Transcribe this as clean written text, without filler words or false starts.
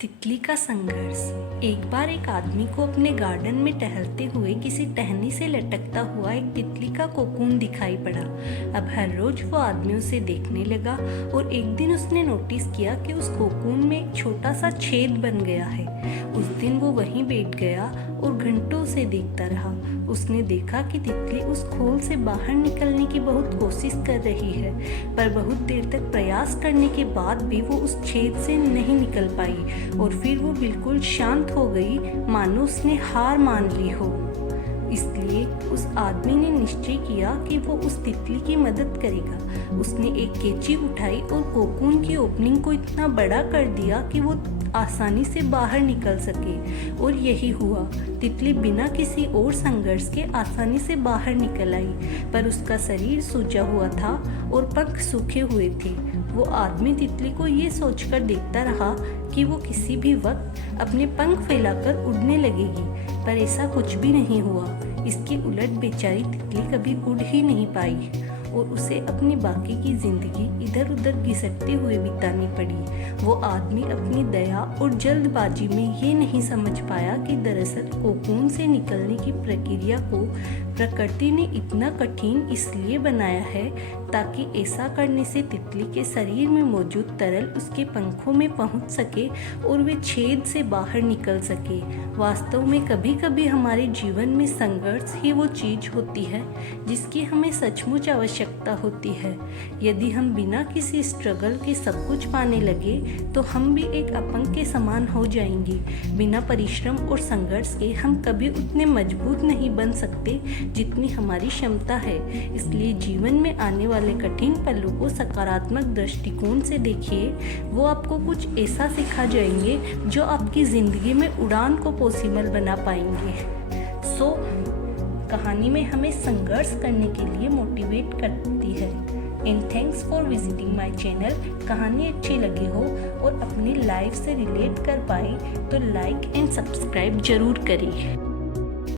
तितली का संघर्ष। एक बार एक आदमी को अपने गार्डन में टहलते हुए किसी टहनी से लटकता हुआ एक तितली का कोकून दिखाई पड़ा। अब हर रोज वो आदमी उसे देखने लगा और एक दिन उसने नोटिस किया कि उस कोकून में एक छोटा सा छेद बन गया है। उस दिन वो वहीं बैठ गया और घंटों उसे देखता रहा। उसने देखा कि तितली उस खोल से बाहर निकलने की बहुत कोशिश कर रही है, पर बहुत देर तक प्रयास करने के बाद भी वो उस छेद से नहीं निकल पाई और फिर वो बिल्कुल शांत हो गई, मानो उसने हार मान ली हो। इसलिए उस आदमी ने निश्चय किया कि वो उस तितली की मदद करेगा। उसने एक कैंची उठाई और कोकून की ओपनिंग को इतना बड़ा कर दिया कि वो आसानी से बाहर निकल सके, और यही हुआ। तितली बिना किसी और संघर्ष के आसानी से बाहर निकल आई, पर उसका शरीर सूजा हुआ था और पंख सूखे हुए थे। वो आदमी तितली को ये सोचकर देखता रहा कि वो किसी भी वक्त अपने पंख फैलाकर उड़ने लगेगी, पर ऐसा कुछ भी नहीं हुआ। इसके उलट बेचारी तितली कभी उड़ ही नहीं पाई और उसे अपनी बाकी की जिंदगी इधर उधर घिसटते हुए बितानी पड़ी। वो आदमी अपनी दया और जल्दबाजी में ये नहीं समझ पाया कि दरअसल कोकून से निकलने की प्रक्रिया को प्रकृति ने इतना कठिन इसलिए बनाया है ताकि ऐसा करने से तितली के शरीर में मौजूद तरल उसके पंखों में पहुंच सके और वे छेद से बाहर निकल सके। वास्तव में कभी कभी हमारे जीवन में संघर्ष ही वो चीज होती है जिसकी हमें सचमुच आवश्यकता होती है। यदि हम बिना किसी स्ट्रगल के सब कुछ पाने लगे तो हम भी एक अपंग के समान हो जाएंगे। बिना परिश्रम और संघर्ष के हम कभी उतने मजबूत नहीं बन सकते जितनी हमारी क्षमता है। इसलिए जीवन में आने वाले कठिन पलों को सकारात्मक दृष्टिकोण से देखिए। वो आपको कुछ ऐसा सिखा जाएंगे जो आपकी जिंदगी में उड़ान को पॉसिबल बना पाएंगे। कहानी में हमें संघर्ष करने के लिए मोटिवेट करती है। And thanks for visiting my channel. कहानी अच्छी लगी हो और अपनी लाइफ से रिलेट कर पाए तो लाइक एंड सब्सक्राइब जरूर करिए।